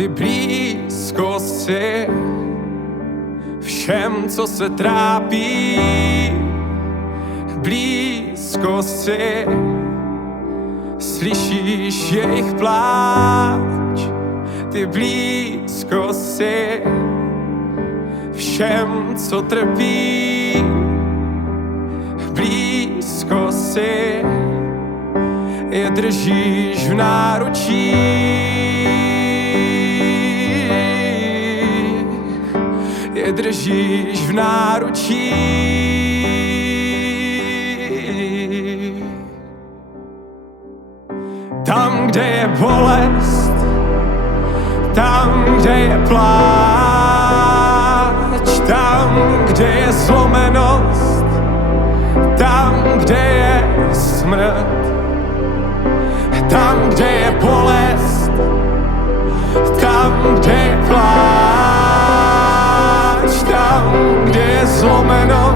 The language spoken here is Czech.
ty blízko jsi všem, co se trápí. Blízko jsi, slyšíš jejich pláč. Ty blízko jsi všem, co trpí. Blízko jsi, je držíš v náručí. Je držíš v náručí. Tam, kde je bolest, tam, kde je pláč, tam, kde je zlomenost, tam, kde je smrt, tam, kde je bolest, tam, kde je pláč, tam, kde je zlomenost.